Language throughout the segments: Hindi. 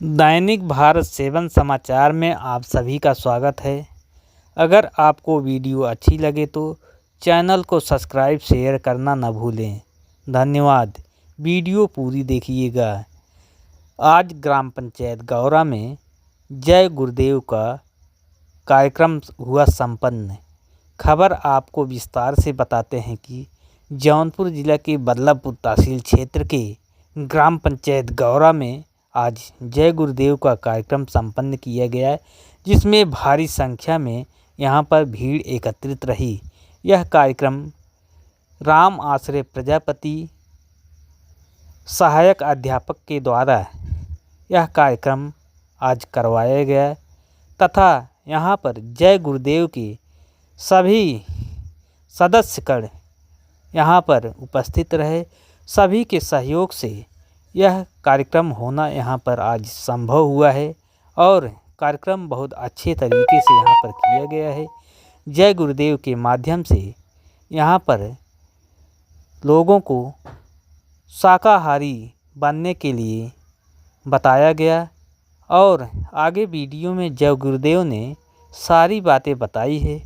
दैनिक भारत सेवन समाचार में आप सभी का स्वागत है। अगर आपको वीडियो अच्छी लगे तो चैनल को सब्सक्राइब शेयर करना न भूलें। धन्यवाद। वीडियो पूरी देखिएगा। आज ग्राम पंचायत गौरा में जय गुरुदेव का कार्यक्रम हुआ संपन्न। खबर आपको विस्तार से बताते हैं कि जौनपुर जिला के बदलापुर तहसील क्षेत्र के ग्राम पंचायत गौरा में आज जय गुरुदेव का कार्यक्रम संपन्न किया गया, जिसमें भारी संख्या में यहां पर भीड़ एकत्रित रही। यह कार्यक्रम राम आश्रय प्रजापति सहायक अध्यापक के द्वारा यह कार्यक्रम आज करवाया गया तथा यहां पर जय गुरुदेव के सभी सदस्यगण यहां पर उपस्थित रहे। सभी के सहयोग से यह कार्यक्रम होना यहाँ पर आज संभव हुआ है और कार्यक्रम बहुत अच्छे तरीके से यहाँ पर किया गया है। जय गुरुदेव के माध्यम से यहाँ पर लोगों को शाकाहारी बनने के लिए बताया गया और आगे वीडियो में जय गुरुदेव ने सारी बातें बताई है।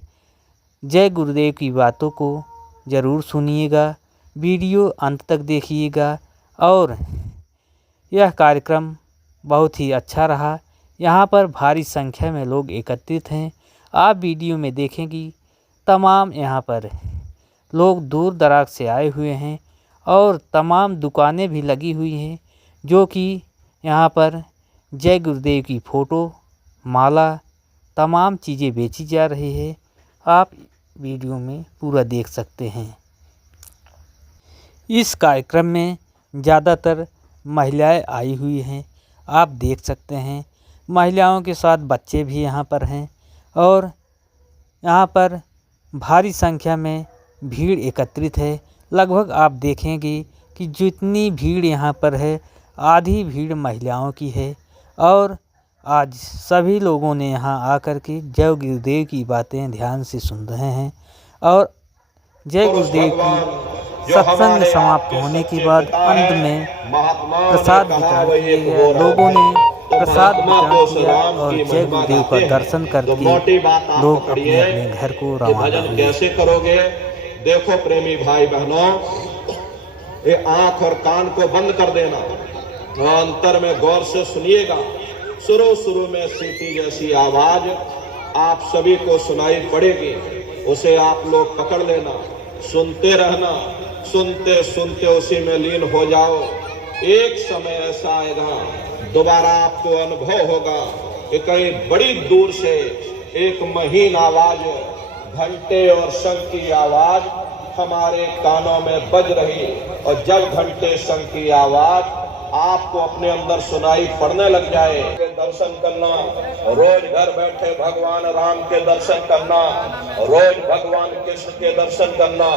जय गुरुदेव की बातों को ज़रूर सुनिएगा, वीडियो अंत तक देखिएगा और यह कार्यक्रम बहुत ही अच्छा रहा। यहाँ पर भारी संख्या में लोग एकत्रित हैं। आप वीडियो में देखेंगी तमाम यहाँ पर लोग दूर दराज से आए हुए हैं और तमाम दुकानें भी लगी हुई हैं, जो कि यहाँ पर जय गुरुदेव की फ़ोटो, माला, तमाम चीज़ें बेची जा रही है। आप वीडियो में पूरा देख सकते हैं। इस कार्यक्रम में ज़्यादातर महिलाएं आई हुई हैं, आप देख सकते हैं। महिलाओं के साथ बच्चे भी यहाँ पर हैं और यहाँ पर भारी संख्या में भीड़ एकत्रित है। लगभग आप देखेंगे कि जितनी भीड़ यहाँ पर है आधी भीड़ महिलाओं की है और आज सभी लोगों ने यहाँ आकर के जय गुरुदेव की बातें ध्यान से सुन रहे हैं और जय गुरुदेव की सत्संग समाप्त होने के बाद अंत में प्रसाद वितरण किया गया। लोगों ने प्रसाद वितरण किया और जय गुरुदेव का दर्शन करके लोग अपने अपने घर को रवाना हुए। कैसे करोगे? देखो प्रेमी भाई बहनों, ये आंख और कान को बंद कर देना और अंतर में गौर से सुनिएगा। शुरू में सीटी जैसी आवाज आप सभी को सुनाई पड़ेगी, उसे आप लोग पकड़ लेना, सुनते रहना, सुनते सुनते उसी में लीन हो जाओ। एक समय ऐसा आएगा, दोबारा आपको अनुभव होगा कि कहीं बड़ी दूर से एक महीन आवाज, घंटे और शंख की आवाज हमारे कानों में बज रही और जब घंटे शंख की आवाज आपको अपने अंदर सुनाई पड़ने लग जाए, दर्शन करना, रोज घर बैठे भगवान राम के दर्शन करना, रोज भगवान कृष्ण के दर्शन करना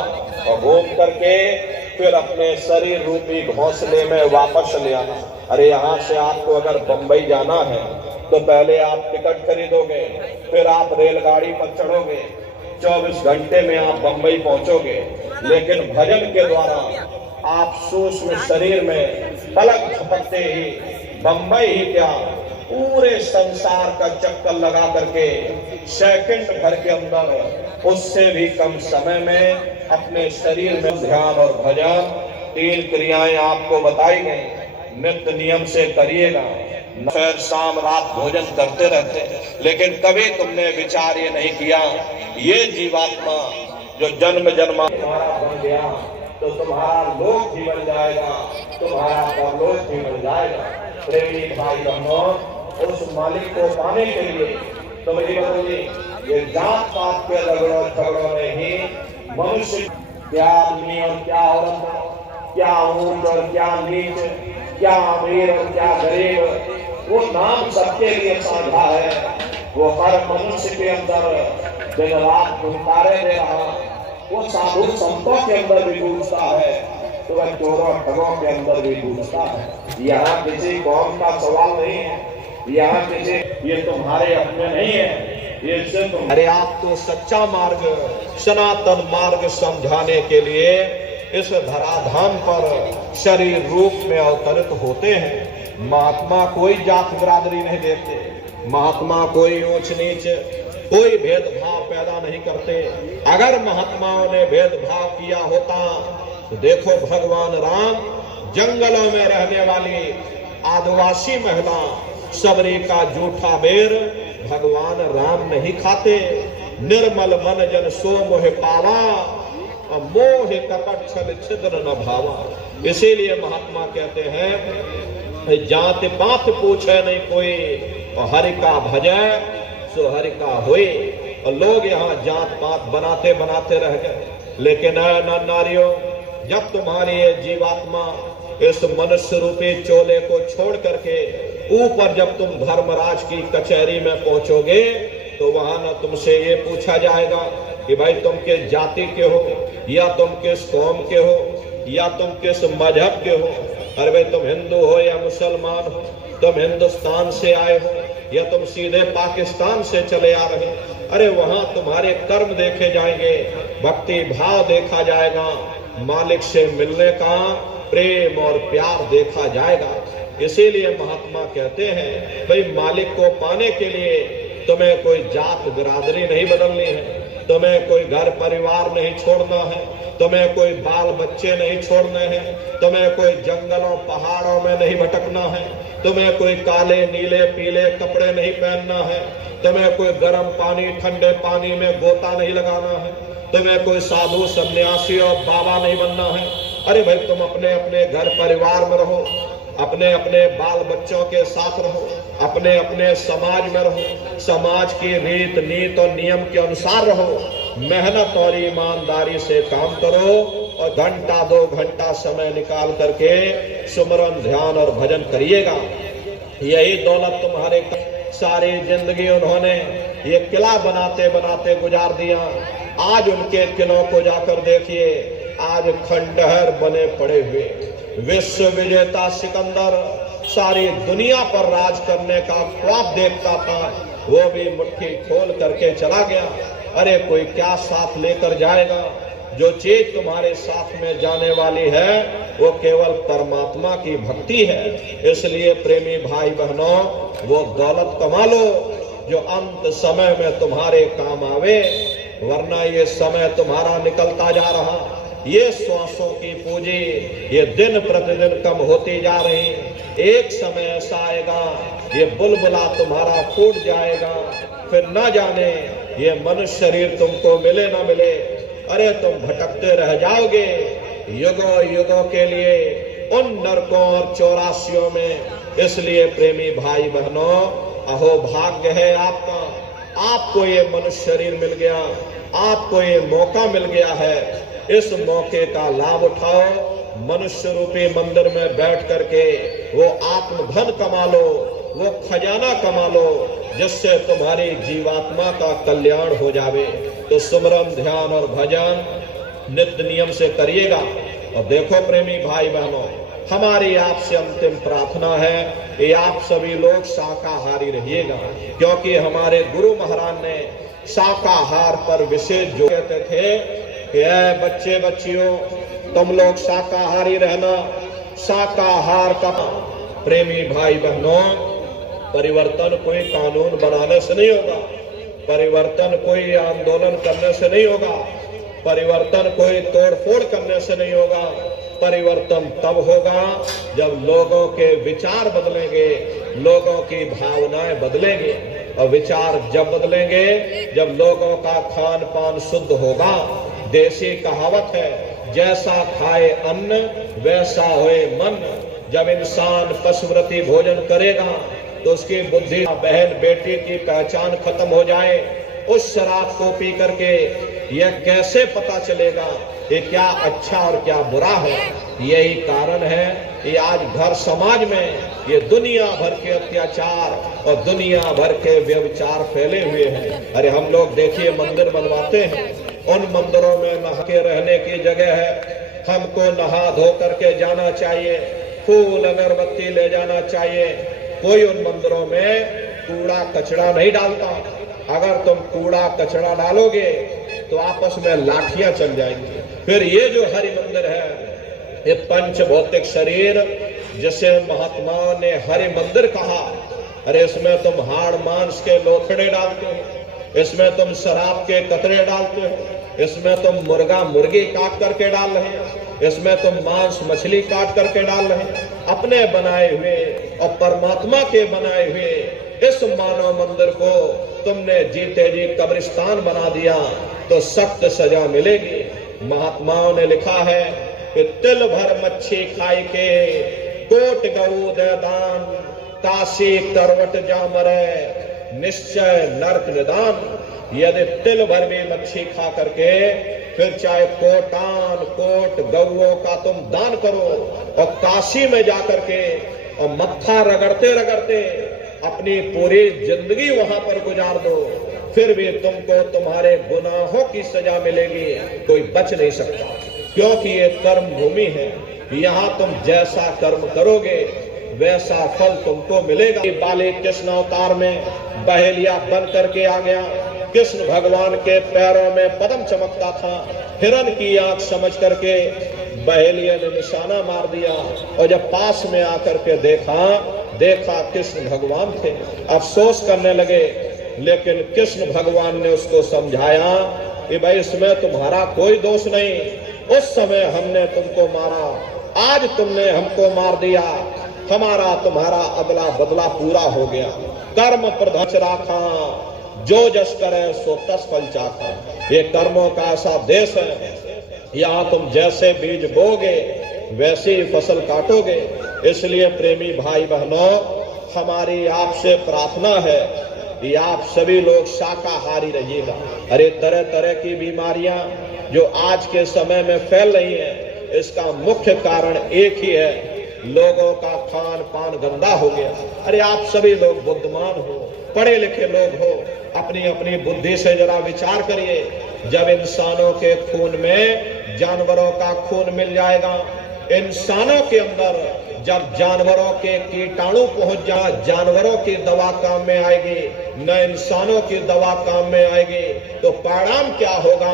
और घूम करके फिर अपने शरीर रूपी घोंसले में वापस ले आना। अरे यहाँ से आपको अगर बंबई जाना है तो पहले आप टिकट खरीदोगे, फिर आप रेलगाड़ी पर चढ़ोगे, 24 घंटे में आप बंबई पहुंचोगे। लेकिन भजन के द्वारा आप सूक्ष्म शरीर में पलक झपकते ही बंबई ही क्या पूरे संसार का चक्कर लगा करके सेकंड भर के अंदर उससे भी कम समय में अपने शरीर में ध्यान और भजन 3 क्रियाएं आपको बताई गई। नित्य नियम से करिएगा। फिर शाम रात भोजन करते रहते, लेकिन कभी तुमने विचार ये नहीं किया ये जीवात्मा जो जन्म जन्मा बन गया तो तुम्हारा लोक भी बन जाएगा, तुम्हारा परलोक भी बन जाएगा। प्रेमी भाई बहनों, उस मालिक को पाने के लिए तुम ये जात पात के झगड़ों में ही मनुष्य क्या आदमी और क्या औरत, क्या ऊंच और क्या नीच, क्या अमीर और क्या गरीब, वो नाम सबके लिए साझा है। वो हर मनुष्य के अंदर दिन रात गुनकारे दे रहा, वो साधु संतों के अंदर भी गूंजता है, तो वह चोरों ठगों के अंदर भी गूंजता है। यहाँ किसी कौम का सवाल नहीं है, यहाँ किसी ये तुम्हारे अपने नहीं है, ये सिर्फ अरे आपको सच्चा मार्ग, सनातन मार्ग समझाने के लिए इस धराधाम पर शरीर रूप में अवतरित होते हैं। महात्मा कोई जात बिरादरी नहीं देखते, महात्मा कोई ऊंच नीच कोई भेदभाव पैदा नहीं करते। अगर महात्माओं ने भेदभाव किया होता तो देखो भगवान राम जंगलों में रहने वाली आदिवासी महिला सबरी का जूठा बेर भगवान राम नहीं खाते। निर्मल मन जन सो मोह पावा, मोह कपट छल छिद्र न भावा। इसीलिए महात्मा कहते हैं जात पात पूछे नहीं कोई, और हरि का भजै सो हरि का होए। और लोग यहाँ जात पात बनाते बनाते रह गए। लेकिन नर नारियों, जब तुम्हारी ये जीवात्मा इस मनुष्य रूपी चोले को छोड़ करके ऊपर जब तुम धर्मराज की कचहरी में पहुंचोगे तो वहां न तुमसे ये पूछा जाएगा कि भाई तुम किस जाति के हो, या तुम किस कौम के हो, या तुम किस मजहब के हो। अरे भाई तुम हिंदू हो या मुसलमान हो, तुम हिंदुस्तान से आए हो या तुम सीधे पाकिस्तान से चले आ रहे। अरे वहां तुम्हारे कर्म देखे जाएंगे, भक्ति भाव देखा जाएगा, मालिक से मिलने का प्रेम और प्यार देखा जाएगा। इसीलिए महात्मा कहते हैं भाई मालिक को पाने के लिए तुम्हें कोई जात बिरादरी नहीं बदलनी है, तुम्हें कोई घर परिवार नहीं छोड़ना है, तुम्हें कोई बाल बच्चे नहीं छोड़ने हैं, तुम्हें कोई जंगलों पहाड़ों में नहीं भटकना है, तुम्हें कोई काले नीले पीले कपड़े नहीं पहनना है, तुम्हें कोई गर्म पानी ठंडे पानी में गोता नहीं लगाना है, तुम्हें कोई साधु सन्यासी और बाबा नहीं बनना है। अरे भाई तुम अपने अपने घर परिवार में रहो, अपने अपने बाल बच्चों के साथ रहो, अपने अपने समाज में रहो, समाज की रीत नीत और नियम के अनुसार रहो, मेहनत और ईमानदारी से काम करो और घंटा 2 घंटा समय निकाल करके सुमरन ध्यान और भजन करिएगा। यही दौलत तुम्हारे सारी जिंदगी उन्होंने ये किला बनाते बनाते गुजार दिया। आज उनके किलों को जाकर देखिए, आज खंडहर बने पड़े हुए। विश्व विजेता सिकंदर सारी दुनिया पर राज करने का ख्वाब देखता था, वो भी मुट्ठी खोल करके चला गया। अरे कोई क्या साथ लेकर जाएगा? जो चीज तुम्हारे साथ में जाने वाली है वो केवल परमात्मा की भक्ति है। इसलिए प्रेमी भाई बहनों, वो दौलत कमा लो जो अंत समय में तुम्हारे काम आवे, वरना ये समय तुम्हारा निकलता जा रहा, ये श्वासों की पूंजी ये दिन प्रतिदिन कम होती जा रही। एक समय ऐसा आएगा ये बुलबुला तुम्हारा फूट जाएगा, फिर न जाने ये मनुष्य शरीर तुमको मिले ना मिले। अरे तुम भटकते रह जाओगे युगों युगों के लिए उन नरकों और चौरासियों में। इसलिए प्रेमी भाई बहनों, अहो भाग्य है आपका, आपको ये मनुष्य शरीर मिल गया, आपको ये मौका मिल गया है। इस मौके का लाभ उठाओ, मनुष्य रूपी मंदिर में बैठ करके वो आत्मधन कमा लो, वो खजाना कमा लो जिससे तुम्हारी जीवात्मा का कल्याण हो जावे। तो सुमरन ध्यान और भजन नित्य नियम से करिएगा। और देखो प्रेमी भाई बहनों, हमारी आपसे अंतिम प्रार्थना है कि आप सभी लोग शाकाहारी रहिएगा, क्योंकि हमारे गुरु महाराज ने शाकाहार पर विशेष जोर देते थे कि बच्चे बच्चियों तुम लोग शाकाहारी रहना, शाकाहार का। प्रेमी भाई बहनों, परिवर्तन कोई कानून बनाने से नहीं होगा, परिवर्तन कोई आंदोलन करने से नहीं होगा, परिवर्तन कोई तोड़फोड़ करने से नहीं होगा। परिवर्तन तब होगा जब लोगों के विचार बदलेंगे, लोगों की भावनाएं बदलेंगे। और विचार जब बदलेंगे जब लोगों का खान पान शुद्ध होगा। देसी कहावत है, जैसा खाए अन्न वैसा होए मन। जब इंसान पशुव्रती भोजन करेगा तो उसकी बुद्धि, बहन बेटी की पहचान खत्म हो जाए। उस शराब को पी करके यह कैसे पता चलेगा कि क्या अच्छा और क्या बुरा है? यही कारण है कि आज घर समाज में ये दुनिया भर के अत्याचार और दुनिया भर के व्यभिचार फैले हुए हैं। अरे हम लोग देखिए मंदिर बनवाते हैं, उन मंदिरों में नहा के रहने की जगह है, हमको नहा धो करके जाना चाहिए, फूल अगरबत्ती ले जाना चाहिए। कोई उन मंदिरों में कूड़ा कचरा नहीं डालता। अगर तुम कूड़ा कचरा डालोगे तो आपस में लाठियां चल जाएंगी। फिर ये जो हरि मंदिर है, ये पंच भौतिक शरीर जिसे महात्माओं ने हरि मंदिर कहा, अरे इसमें तुम हाड़ मांस के लोथड़े डालते हो, इसमें तुम शराब के कतरे डालते हो, इसमें तुम मुर्गा मुर्गी काट करके डाल रहे हैं, इसमें तुम मांस मछली काट करके डाल रहे हैं। अपने बनाए हुए और परमात्मा के बनाए हुए इस मानव मंदिर को तुमने जीते जी कब्रिस्तान बना दिया तो सख्त सजा मिलेगी। महात्माओं ने लिखा है कि तिल भर मच्छी खाई के कोट गऊ दे दान, काशी करवट जा मरे निश्चय नरक निदान। यदि तिल भर भी मच्छी खा करके फिर चाहे कोट गऊओं का तुम दान करो और काशी में जाकर के और मत्था रगड़ते रगड़ते अपनी पूरी जिंदगी वहां पर गुजार दो, फिर भी तुमको तुम्हारे गुनाहों की सजा मिलेगी, कोई बच नहीं सकता। क्योंकि ये कर्म भूमि है, यहाँ तुम जैसा कर्म करोगे वैसा फल तुमको मिलेगा। बाली कृष्ण अवतार में बहेलिया बन करके आ गया, कृष्ण भगवान के पैरों में पद्म चमकता था, हिरण की आंख समझ करके बहेलिया ने निशाना मार दिया और जब पास में आकर के देखा कृष्ण भगवान थे, अफसोस करने लगे। लेकिन कृष्ण भगवान ने उसको समझाया कि भाई इसमें तुम्हारा कोई दोष नहीं, उस समय हमने तुमको मारा, आज तुमने हमको मार दिया, हमारा तुम्हारा अदला बदला पूरा हो गया। कर्म प्रधान राखा, जो जस करे सो तस फल चाखा। ये कर्मों का ऐसा देश है, यहाँ तुम जैसे बीज बोगे वैसे ही फसल काटोगे। इसलिए प्रेमी भाई बहनों, हमारी आपसे प्रार्थना है कि आप सभी लोग शाकाहारी रहिएगा। अरे तरह तरह की बीमारियां जो आज के समय में फैल रही हैं, इसका मुख्य कारण एक ही है, लोगों का खान पान गंदा हो गया। अरे आप सभी लोग बुद्धिमान हो, पढ़े लिखे लोग हो, अपनी अपनी बुद्धि से जरा विचार करिए। जब इंसानों के खून में जानवरों का खून मिल जाएगा, इंसानों के अंदर जब जानवरों के कीटाणु पहुंच जाए, जानवरों की दवा काम में आएगी, न इंसानों की दवा काम में आएगी, तो परिणाम क्या होगा?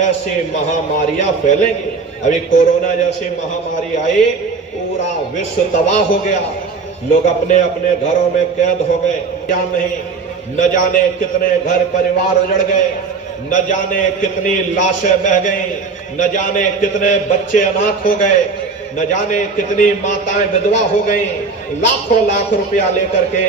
ऐसी महामारियां फैलेंगी। अभी कोरोना जैसी महामारी आई, पूरा विश्व तबाह हो गया, लोग अपने अपने घरों में कैद हो गए। क्या नहीं, न जाने कितने घर परिवार उजड़ गए, न जाने कितनी लाशें बह गईं, न जाने कितने बच्चे अनाथ हो गए, न जाने कितनी माताएं विधवा हो गईं। लाखों लाख रुपया लेकर के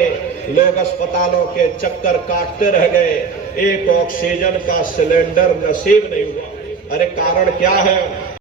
लोग अस्पतालों के चक्कर काटते रह गए, एक ऑक्सीजन का सिलेंडर नसीब नहीं हुआ। अरे कारण क्या है?